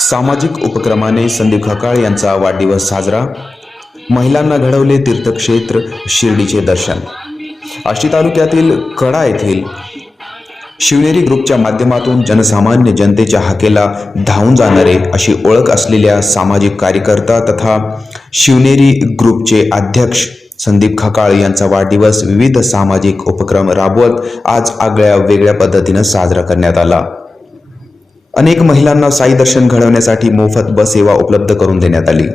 सामाजिक उपक्रमाने संदीप खकाळ यांचा वाढदिवस साजरा. महिलांना घडवले तीर्थक्षेत्र शिर्डीचे दर्शन. आष्टी तालुक्यातील कडा येथील शिवनेरी ग्रुपच्या माध्यमातून जनसामान्य जनतेच्या हाकेला धावून जाणारे अशी ओळख असलेल्या सामाजिक कार्यकर्ता तथा शिवनेरी ग्रुपचे अध्यक्ष संदीप खकाळ यांचा वाढदिवस विविध सामाजिक उपक्रम राबवत आज आगळ्या वेगळ्या पद्धतीने साजरा करण्यात आला. अनेक महिलांना साई दर्शन घडवण्यासाठी मोफत बस सेवा उपलब्ध करून देण्यात आली.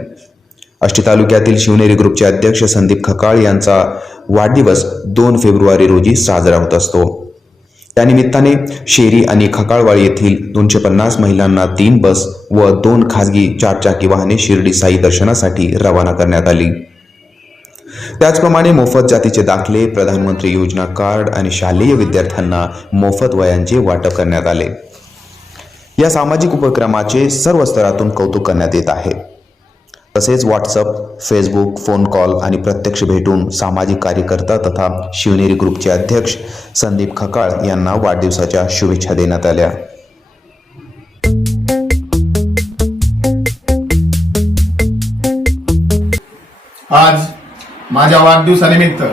आष्टी तालुक्यातील शिवनेरी ग्रुपचे अध्यक्ष संदीप खकाळ यांचा वाढदिवस 2 फेब्रुवारी रोजी साजरा होत असतो. त्यानिमित्ताने शेरी आणि खकाळवाडी येथील 250 महिलांना 3 बस व 2 खासगी 4 चाकी वाहने शिर्डी साई दर्शनासाठी रवाना करण्यात आली. त्याचप्रमाणे मोफत जातीचे दाखले, प्रधानमंत्री योजना कार्ड आणि शालेय विद्यार्थ्यांना मोफत वह्यांचे वाटप करण्यात आले. या सामाजिक उपक्रमाचे सर्व स्तरातून कौतुक करण्यात येत आहे. तसेच व्हॉट्सअप, फेसबुक, फोन कॉल आणि प्रत्यक्ष भेटून सामाजिक कार्यकर्ता तथा शिवनेरी ग्रुपचे अध्यक्ष संदीप खकाळ यांना वाढदिवसाच्या शुभेच्छा देण्यात आल्या. आज माझ्या वाढदिवसानिमित्त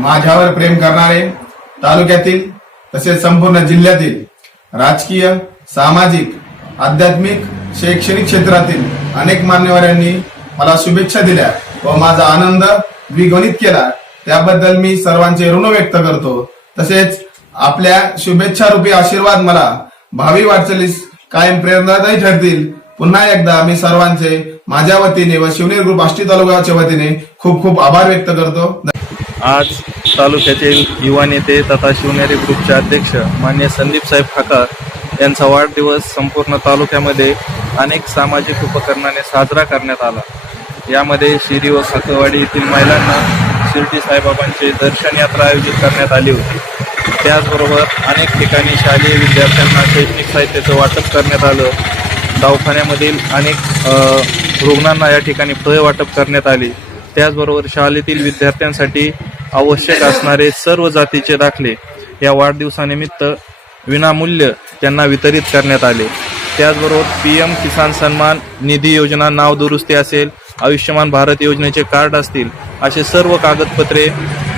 माझ्यावर प्रेम करणारे तालुक्यातील तसेच संपूर्ण जिल्ह्यातील राजकीय, सामाजिक, आध्यात्मिक, शैक्षणिक क्षेत्रातील अनेक मान्यवरांनी मला शुभेच्छा दिल्या व माझा आनंद द्विगुणित केला. त्याबद्दल मी सर्वांचे ऋण व्यक्त करतो. तसेच आपल्या शुभेच्छा रूपी आशीर्वाद मला भावी वाटचालीस कायम प्रेरणादायी ठरतील. पुन्हा एकदा मी सर्वांचे माझ्या वतीने व शिवनेरी ग्रुप आष्टी तालुक्याच्या वतीने खूप खूप आभार व्यक्त करतो. आज तालुक्यातील युवा नेते तथा शिवनेरी ग्रुपचे अध्यक्ष मान्य संदीप साहेब खकाळ यांचा वाढदिवस संपूर्ण तालुक्यामध्ये अनेक सामाजिक उपक्रमाने साजरा करण्यात आला. यामध्ये शिरी व खकाळवाडी येथील महिलांना शिर्डी साईबाबांचे दर्शन यात्रा आयोजित करण्यात आली होती. त्याचबरोबर अनेक ठिकाणी शालेय विद्यार्थ्यांना शैक्षणिक साहित्याचं वाटप करण्यात आलं. दवाखान्यामधील अनेक रुग्णांना या ठिकाणी फळे वाटप करण्यात आली. त्याचबरोबर शाळेतील विद्यार्थ्यांसाठी आवश्यक असणारे सर्व जातीचे दाखले या वाढदिवसानिमित्त विनामूल्य त्यांना वितरित करण्यात आले. त्याचबरोबर PM किसान सन्मान निधी योजना नाव दुरुस्ती असेल, आयुष्यमान भारत योजनेचे कार्ड असतील, असे सर्व कागदपत्रे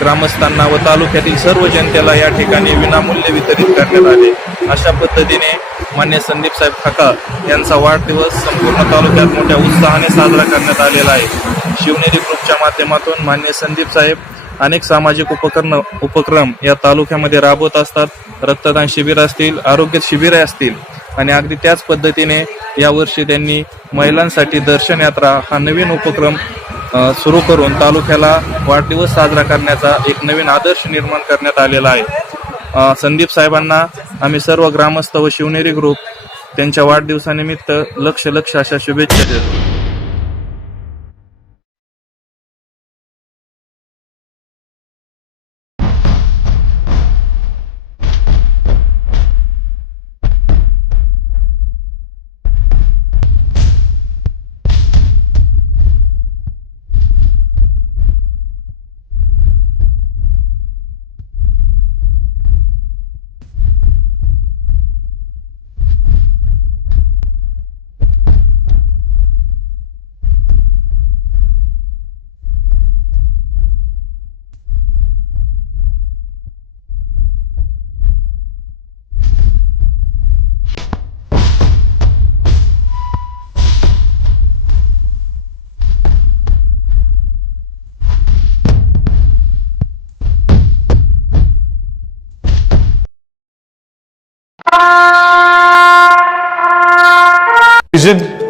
ग्रामस्थांना व तालुक्यातील सर्व जनतेला या ठिकाणी विनामूल्य वितरित करण्यात आले. अशा पद्धतीने मान्य संदीप साहेब खकाळ यांचा वाढदिवस संपूर्ण तालुक्यात मोठ्या उत्साहाने साजरा करण्यात आलेला आहे. शिवनेरी ग्रुपच्या माध्यमातून मान्य संदीप साहेब अनेक सामाजिक उपक्रम या तालुक्यामध्ये राबवत असतात. रक्तदान शिबिर असतील, आरोग्य शिबिरे असतील आणि अगदी त्याच पद्धतीने यावर्षी त्यांनी महिलांसाठी दर्शन यात्रा हा नवीन उपक्रम सुरू करून तालुक्याला वाढदिवस साजरा करण्याचा एक नवीन आदर्श निर्माण करण्यात आलेला आहे. संदीप साहेबांना आम्ही सर्व ग्रामस्थ व शिवनेरी ग्रुप त्यांच्या वाढदिवसानिमित्त लक्ष अशा शुभेच्छा देतो.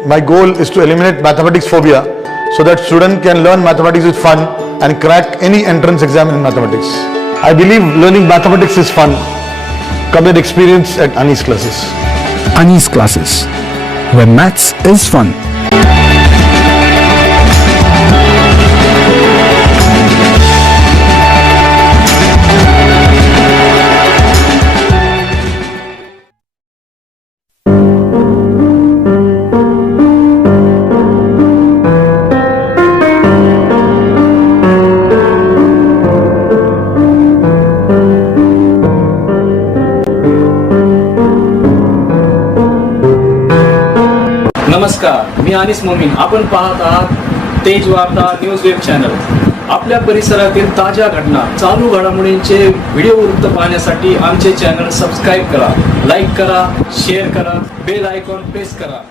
My goal is to eliminate mathematics phobia so that students can learn mathematics with fun and crack any entrance exam in mathematics. I believe learning mathematics is fun. Come and experience at Ani's classes. Ani's classes, where maths is fun. नमस्कार, मी अनिस मोमीन. आपण पाहत आहात तेज वार्ता news web channel. आपल्या परिसरातील ताज्या घटना, चालू घडामोडींचे व्हिडिओ वृत्त पाहण्यासाठी आमचे चॅनल सबस्क्राईब करा, लाईक करा, शेअर करा, बेल आयकॉन प्रेस करा.